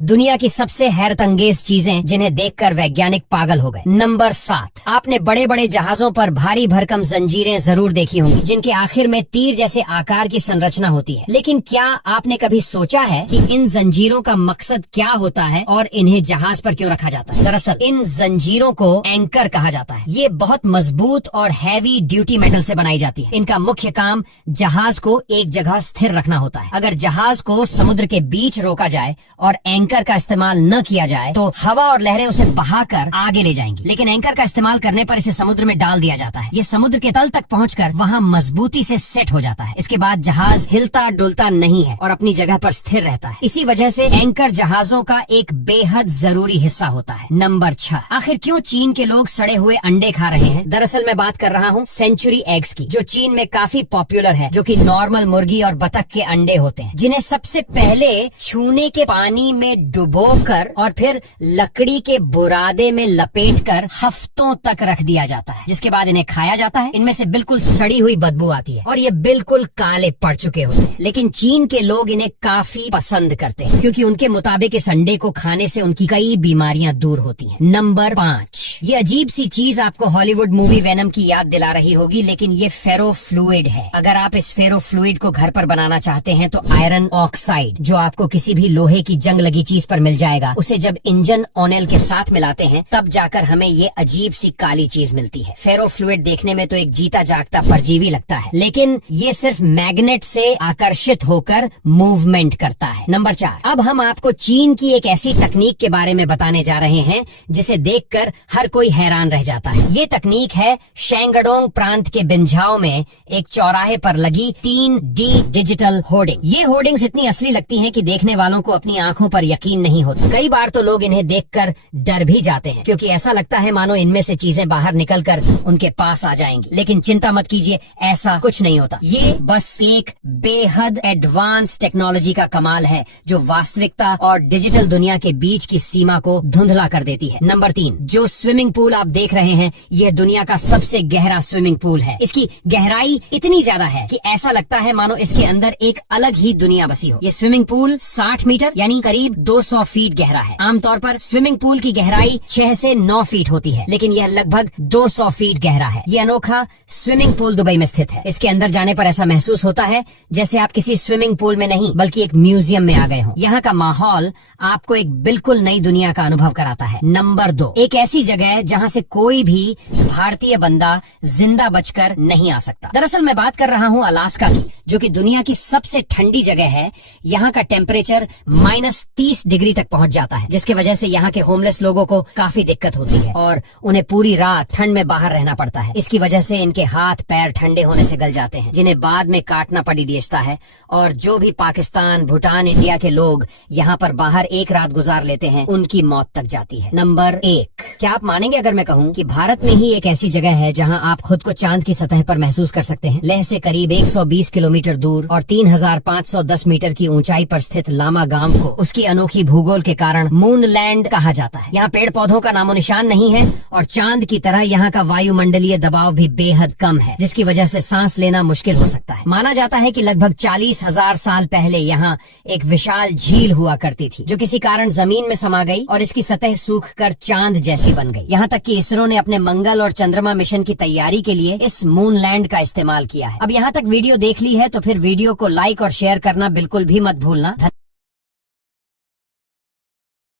दुनिया की सबसे हैरत अंगेज चीजें जिन्हें देखकर वैज्ञानिक पागल हो गए। नंबर 7, आपने बड़े बड़े जहाजों पर भारी भरकम जंजीरें जरूर देखी होंगी जिनके आखिर में तीर जैसे आकार की संरचना होती है, लेकिन क्या आपने कभी सोचा है कि इन जंजीरों का मकसद क्या होता है और इन्हें जहाज पर क्यों रखा जाता है? दरअसल इन जंजीरों को एंकर कहा जाता है। ये बहुत मजबूत और हैवी ड्यूटी मेटल से बनाई जाती है। इनका मुख्य काम जहाज को एक जगह स्थिर रखना होता है। अगर जहाज को समुद्र के बीच रोका जाए और एंकर का इस्तेमाल न किया जाए तो हवा और लहरें उसे बहाकर आगे ले जाएंगी, लेकिन एंकर का इस्तेमाल करने पर इसे समुद्र में डाल दिया जाता है। ये समुद्र के तल तक पहुंचकर वहां मजबूती से सेट हो जाता है। इसके बाद जहाज हिलता डुलता नहीं है और अपनी जगह पर स्थिर रहता है। इसी वजह से एंकर जहाजों का एक बेहद जरूरी हिस्सा होता है। नंबर 6, आखिर क्यों चीन के लोग सड़े हुए अंडे खा रहे हैं? दरअसल मैं बात कर रहा हूँ सेंचुरी एग्स की, जो चीन में काफी पॉपुलर है, जो कि नॉर्मल मुर्गी और बतख के अंडे होते हैं, जिन्हें सबसे पहले छूने के पानी में डुबोकर और फिर लकड़ी के बुरादे में लपेटकर हफ्तों तक रख दिया जाता है, जिसके बाद इन्हें खाया जाता है। इनमें से बिल्कुल सड़ी हुई बदबू आती है और ये बिल्कुल काले पड़ चुके होते हैं, लेकिन चीन के लोग इन्हें काफी पसंद करते हैं क्योंकि उनके मुताबिक इस अंडे को खाने से उनकी कई बीमारियां दूर होती हैं। नंबर 5, ये अजीब सी चीज आपको हॉलीवुड मूवी वेनम की याद दिला रही होगी, लेकिन ये फेरो फ्लूइड है। अगर आप इस फेरो फ्लूइड को घर पर बनाना चाहते हैं तो आयरन ऑक्साइड, जो आपको किसी भी लोहे की जंग लगी चीज पर मिल जाएगा, उसे जब इंजन ऑयल के साथ मिलाते हैं तब जाकर हमें ये अजीब सी काली चीज मिलती है। फेरो फ्लूइड देखने में तो एक जीता जागता परजीवी लगता है, लेकिन ये सिर्फ मैग्नेट से आकर्षित होकर मूवमेंट करता है। नंबर 4, अब हम आपको चीन की एक ऐसी तकनीक के बारे में बताने जा रहे हैं जिसे देखकर हर कोई हैरान रह जाता है। ये तकनीक है शेंगडोंग प्रांत के बिंझाओ में एक चौराहे पर लगी 3D डिजिटल होर्डिंग। ये होर्डिंग्स इतनी असली लगती हैं कि देखने वालों को अपनी आंखों पर यकीन नहीं होता। कई बार तो लोग इन्हें देखकर डर भी जाते हैं क्योंकि ऐसा लगता है मानो इनमें से चीजें बाहर निकलकर उनके पास आ जाएंगी, लेकिन चिंता मत कीजिए, ऐसा कुछ नहीं होता। ये बस एक बेहद एडवांस टेक्नोलॉजी का कमाल है जो वास्तविकता और डिजिटल दुनिया के बीच की सीमा को धुंधला कर देती है। नंबर 3, जो स्विमिंग पूल आप देख रहे हैं यह दुनिया का सबसे गहरा स्विमिंग पूल है। इसकी गहराई इतनी ज्यादा है कि ऐसा लगता है मानो इसके अंदर एक अलग ही दुनिया बसी हो। ये स्विमिंग पूल 60 मीटर यानी करीब 200 फीट गहरा है। आमतौर पर स्विमिंग पूल की गहराई 6 से 9 फीट होती है, लेकिन यह लगभग 200 फीट गहरा है। यह अनोखा स्विमिंग पूल दुबई में स्थित है। इसके अंदर जाने पर ऐसा महसूस होता है जैसे आप किसी स्विमिंग पूल में नहीं बल्कि एक म्यूजियम में आ गए हो। यहाँ का माहौल आपको एक बिल्कुल नई दुनिया का अनुभव कराता है। नंबर 2, एक ऐसी जगह जहाँ से कोई भी भारतीय बंदा जिंदा बचकर नहीं आ सकता। दरअसल मैं बात कर रहा हूँ अलास्का की, जो कि दुनिया की सबसे ठंडी जगह है। यहाँ का टेम्परेचर -30 डिग्री तक पहुँच जाता है, जिसकी वजह से यहाँ के होमलेस लोगों को काफी दिक्कत होती है और उन्हें पूरी रात ठंड में बाहर रहना पड़ता है। इसकी वजह से इनके हाथ पैर ठंडे होने से गल जाते हैं, जिन्हें बाद में काटना पड़ी देता है। और जो भी पाकिस्तान, भूटान, इंडिया के लोग यहाँ पर बाहर एक रात गुजार लेते हैं, उनकी मौत तक जाती है। नंबर 1, क्या आप मानेंगे अगर मैं कहूँ कि भारत में ही एक ऐसी जगह है जहाँ आप खुद को चांद की सतह पर महसूस कर सकते हैं। लेह से करीब 120 किलोमीटर दूर और 3510 मीटर की ऊंचाई पर स्थित लामा गांव को उसकी अनोखी भूगोल के कारण मूनलैंड कहा जाता है। यहाँ पेड़ पौधों का नामो निशान नहीं है और चांद की तरह यहाँ का वायुमंडलीय दबाव भी बेहद कम है, जिसकी वजह से सांस लेना मुश्किल हो सकता है। माना जाता है कि लगभग 40,000 साल पहले यहाँ एक विशाल झील हुआ करती थी, जो किसी कारण जमीन में समा गई और इसकी सतह सूखकर चांद जैसी बन गई। यहाँ तक कि इसरो ने अपने मंगल और चंद्रमा मिशन की तैयारी के लिए इस मूनलैंड का इस्तेमाल किया है। अब यहाँ तक वीडियो देख ली है तो फिर वीडियो को लाइक और शेयर करना बिल्कुल भी मत भूलना।